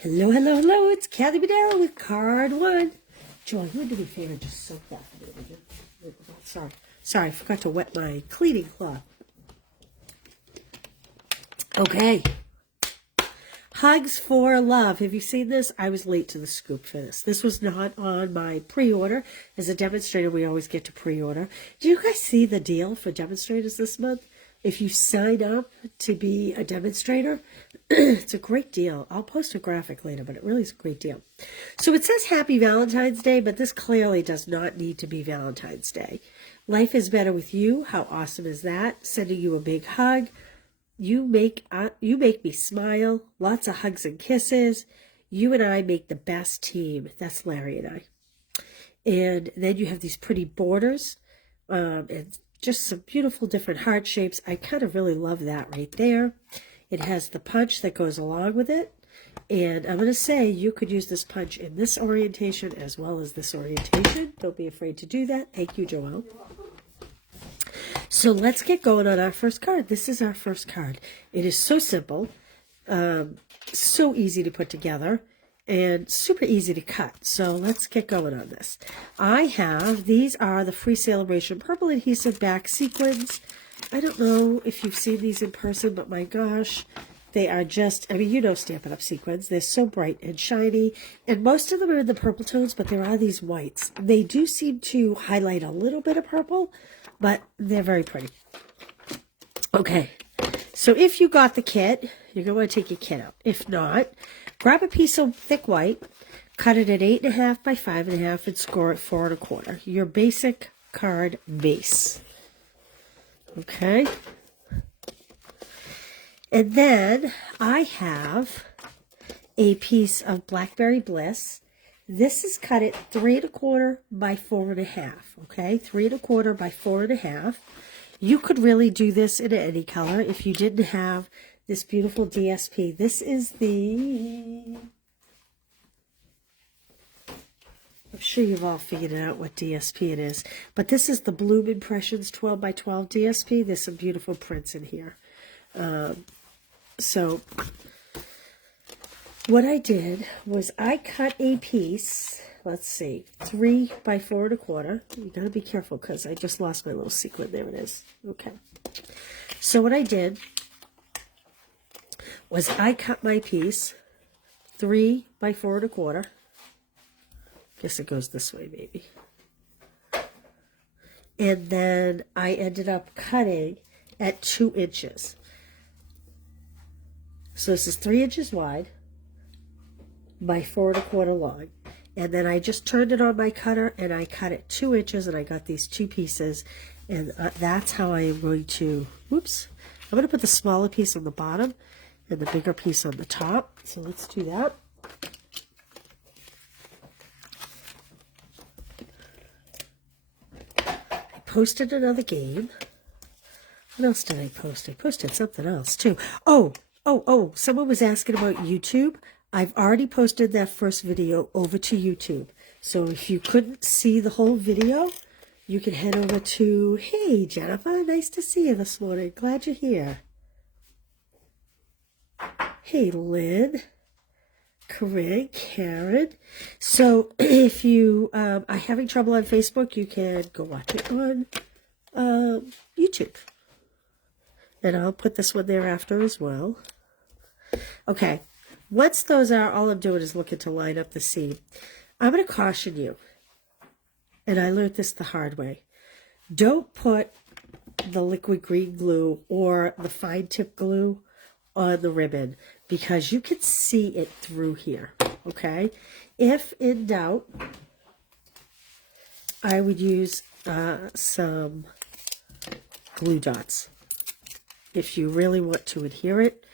Hello, hello, hello. It's Kathy Bedell with Card One. Joy, you would do me a favor, just soak that for me, would you? Sorry, I forgot to wet my cleaning cloth. Okay. Hugs for Love. Have you seen this? I was late to the scoop for this. This was not on my pre-order. As a demonstrator, we always get to pre-order. Do you guys see the deal for demonstrators this month? If you sign up to be a demonstrator, it's a great deal. I'll post a graphic later, but it really is a great deal. So it says Happy Valentine's Day, but this clearly does not need to be Valentine's Day. Life is better with you. How awesome is that? Sending you a big hug. You make me smile. Lots of hugs and kisses. You and I make the best team. That's Larry and I. And then you have these pretty borders and just some beautiful different heart shapes. I kind of really love that right there. It has the punch that goes along with it. And I'm going to say you could use this punch in this orientation as well as this orientation. Don't be afraid to do that. Thank you, Joelle. So let's get going on our first card. This is our first card. It is so simple, so easy to put together, and super easy to cut. So let's get going on this. These are the Free Celebration Purple Adhesive Back Sequins. I don't know if you've seen these in person, but my gosh, they are just, you know Stampin' Up! Sequins. They're so bright and shiny, and most of them are in the purple tones, but there are these whites. They do seem to highlight a little bit of purple, but they're very pretty. Okay, so if you got the kit, you're going to want to take your kit out. If not, grab a piece of thick white, cut it at 8.5 by 5.5, and score it 4 1/4. Your basic card base. Okay. And then I have a piece of Blackberry Bliss. This is cut at 3 1/4 by 4.5. Okay, 3 1/4 by 4.5. You could really do this in any color if you didn't have this beautiful DSP. This is I'm sure you've all figured out what DSP it is, but this is the Bloom Impressions 12 by 12 DSP. There's some beautiful prints in here. So what I did was I cut a piece, let's see, 3 by 4 1/4. You gotta be careful because I just lost my little sequin. There it is. Okay. So what I did was I cut my piece 3 by 4 1/4. Guess it goes this way, maybe. And then I ended up cutting at 2 inches. So this is 3 inches wide by 4 1/4 long. And then I just turned it on my cutter and I cut it 2 inches and I got these 2 pieces. And that's how I am going to, I'm going to put the smaller piece on the bottom and the bigger piece on the top. So let's do that. I posted another game. What else did I post? I posted something else too. Oh, someone was asking about YouTube. I've already posted that first video over to YouTube. So if you couldn't see the whole video, you can head over to, hey, Jennifer, nice to see you this morning. Glad you're here. Hey, Lynn, Corinne, Karen. So if you are having trouble on Facebook, you can go watch it on YouTube. And I'll put this one there after as well. Okay, once those are, all I'm doing is looking to line up the seam. I'm going to caution you, and I learned this the hard way. Don't put the liquid green glue or the fine tip glue on the ribbon because you can see it through here, okay? If in doubt, I would use some glue dots if you really want to adhere it.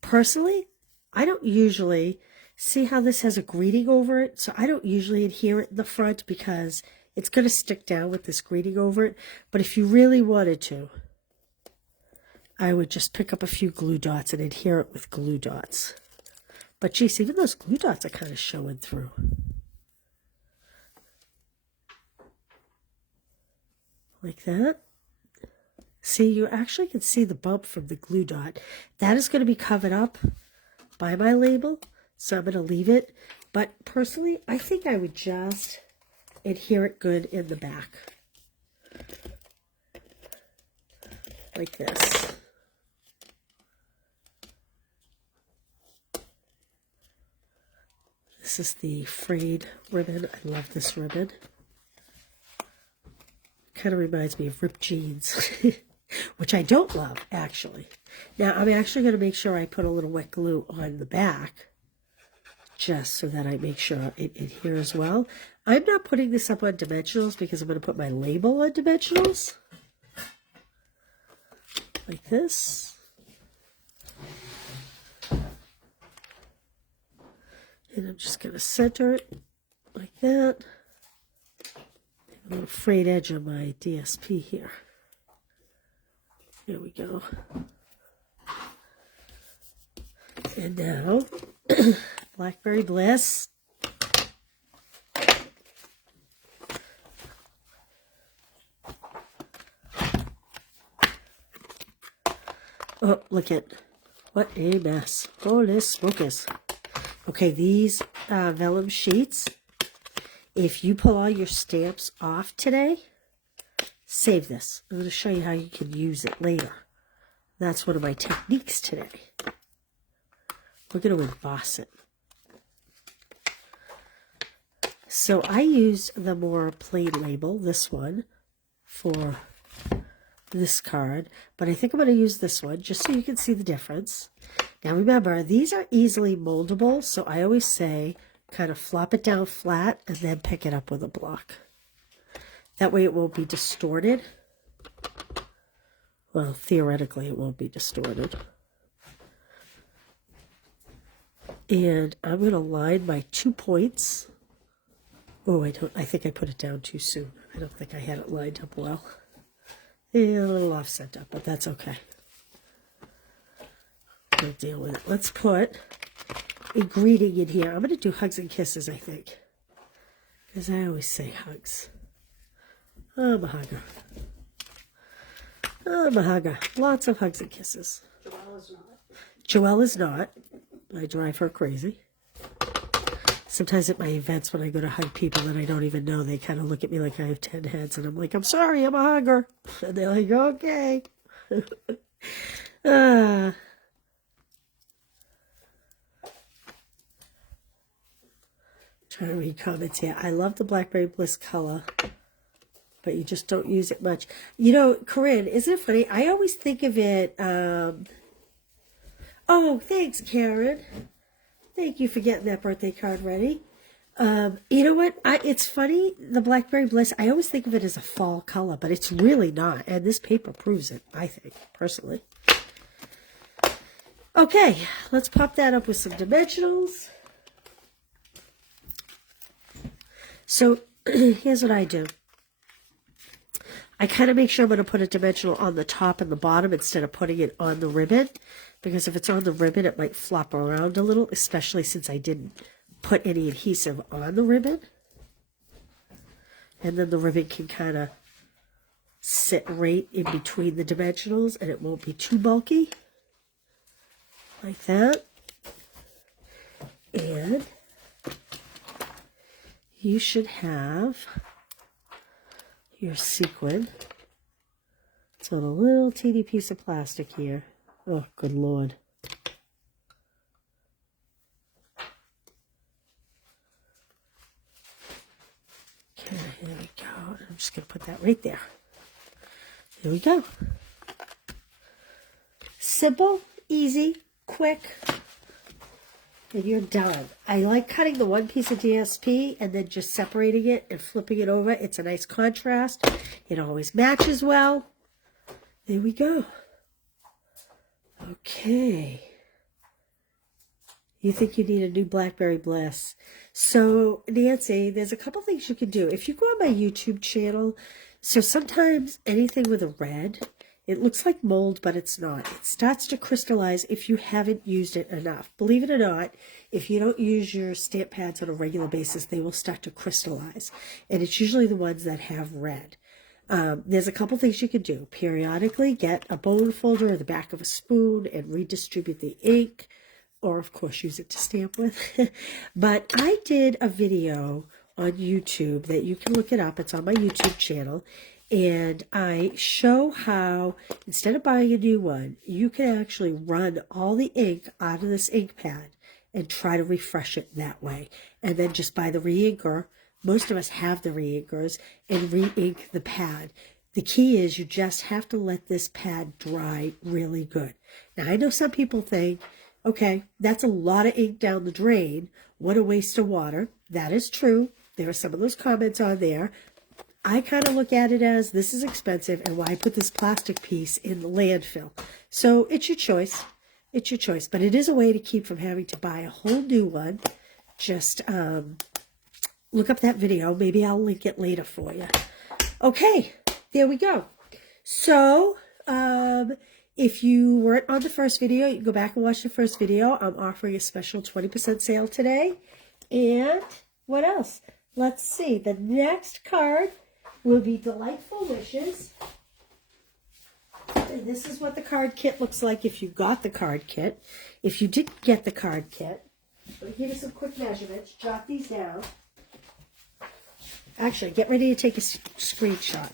Personally, I don't usually see how this has a greeting over it, so I don't usually adhere it in the front because it's going to stick down with this greeting over it. But if you really wanted to, I would just pick up a few glue dots and adhere it with glue dots. But geez, even those glue dots are kind of showing through. Like that. See, you actually can see the bump from the glue dot. That is going to be covered up by my label, So I'm going to leave it. But personally, I think I would just adhere it good in the back. Like this. This is the frayed ribbon. I love this ribbon. Kind of reminds me of ripped jeans, which I don't love, actually. Now, I'm actually going to make sure I put a little wet glue on the back, just so that I make sure it adheres well. I'm not putting this up on dimensionals because I'm going to put my label on dimensionals. Like this. And I'm just going to center it like that. A little frayed edge on my DSP here. There we go. And now, Blackberry Bliss. Oh, look at, what a mess. Holy smokers. Okay, these vellum sheets, if you pull all your stamps off today, save this. I'm going to show you how you can use it later. That's one of my techniques today. We're going to emboss it. So I used the more plain label, this one, for this card, but I think I'm going to use this one just so you can see the difference. Now remember, these are easily moldable, so I always say kind of flop it down flat and then pick it up with a block. That way it won't be distorted. Well, theoretically it won't be distorted. And I'm going to line my 2 points. Oh, I think I put it down too soon. I don't think I had it lined up well. Yeah, a little offset up, but that's okay. We'll deal with it. Let's put a greeting in here. I'm going to do hugs and kisses, I think. Because I always say hugs. I'm a hugger. I'm a hugger. Lots of hugs and kisses. Joelle is not. I drive her crazy. Sometimes at my events when I go to hug people that I don't even know, they kind of look at me like I have 10 heads. And I'm like, I'm sorry, I'm a hugger. And they're like, okay. Trying to read comments here. I love the Blackberry Bliss color, but you just don't use it much. You know, Corinne, isn't it funny? I always think of it. Oh, thanks, Karen. Thank you for getting that birthday card ready. You know what? It's funny, the Blackberry Bliss, I always think of it as a fall color, but it's really not. And this paper proves it, I think, personally. Okay, let's pop that up with some dimensionals. So here's what I do. I kind of make sure I'm going to put a dimensional on the top and the bottom instead of putting it on the ribbon. Because if it's on the ribbon, it might flop around a little, especially since I didn't put any adhesive on the ribbon. And then the ribbon can kind of sit right in between the dimensionals and it won't be too bulky. Like that. And you should have your sequin. It's on a little teeny piece of plastic here. Oh, good Lord. Okay, there we go. I'm just going to put that right there. Here we go. Simple, easy, quick, and you're done. I like cutting the one piece of DSP and then just separating it and flipping it over. It's a nice contrast. It always matches well. There we go. Okay. You think you need a new Blackberry Bliss. So, Nancy, there's a couple things you can do. If you go on my YouTube channel, so sometimes anything with a red, it looks like mold, but it's not. It starts to crystallize if you haven't used it enough. Believe it or not, if you don't use your stamp pads on a regular basis, they will start to crystallize. And it's usually the ones that have red. There's a couple things you can do. Periodically get a bone folder or the back of a spoon and redistribute the ink. or of course use it to stamp with. But I did a video on YouTube that you can look it up. It's on my YouTube channel. And I show how, instead of buying a new one, you can actually run all the ink out of this ink pad and try to refresh it that way. And then just buy the re-inker. Most of us have the re-inkers, and re-ink the pad. The key is you just have to let this pad dry really good. Now, I know some people think, okay, that's a lot of ink down the drain. What a waste of water. That is true. There are some of those comments on there. I kind of look at it as this is expensive and why put this plastic piece in the landfill. So it's your choice. It's your choice. But it is a way to keep from having to buy a whole new one. Just look up that video. Maybe I'll link it later for you. Okay, there we go. So if you weren't on the first video, you can go back and watch the first video. I'm offering a special 20% sale today. And what else? Let's see. The next card will be Delightful Wishes. And this is what the card kit looks like if you got the card kit. If you didn't get the card kit, let me give you some quick measurements. Jot these down. Actually, get ready to take a screenshot.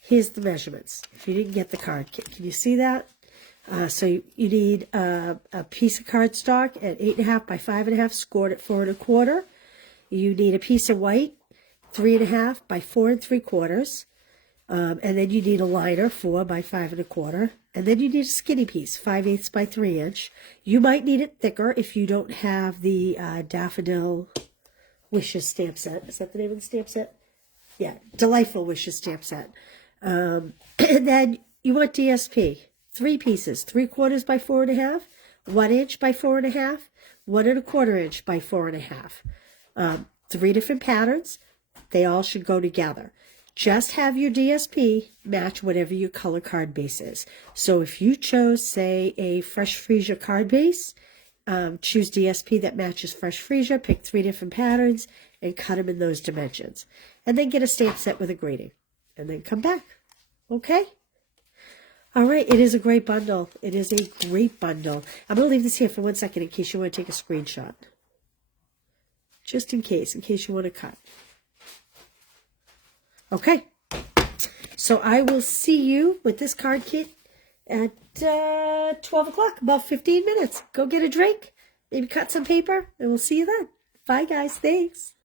Here's the measurements if you didn't get the card kit. Can you see that? So you need a piece of cardstock at 8.5 by 5.5, scored at 4 1/4. You need a piece of white, 3.5 by 4 3/4. And then you need a liner, 4 by 5 1/4. And then you need a skinny piece, 5/8 by 3 inch. You might need it thicker if you don't have the Daffodil Wishes stamp set. Is that the name of the stamp set? Yeah, Delightful Wishes stamp set. And then you want DSP. 3 pieces, 3/4 by 4.5, 1 inch by 4.5, 1 1/4 inch by 4.5. 3 different patterns. They all should go together. Just have your DSP match whatever your color card base is. So if you chose, say, a Fresh Freesia card base, choose DSP that matches Fresh Freesia, pick 3 different patterns, and cut them in those dimensions. And then get a stamp set with a greeting. And then come back. Okay? All right, it is a great bundle. It is a great bundle. I'm going to leave this here for 1 second in case you want to take a screenshot. Just in case you want to cut. Okay. So I will see you with this card kit at 12 o'clock, about 15 minutes. Go get a drink, maybe cut some paper, and we'll see you then. Bye, guys. Thanks.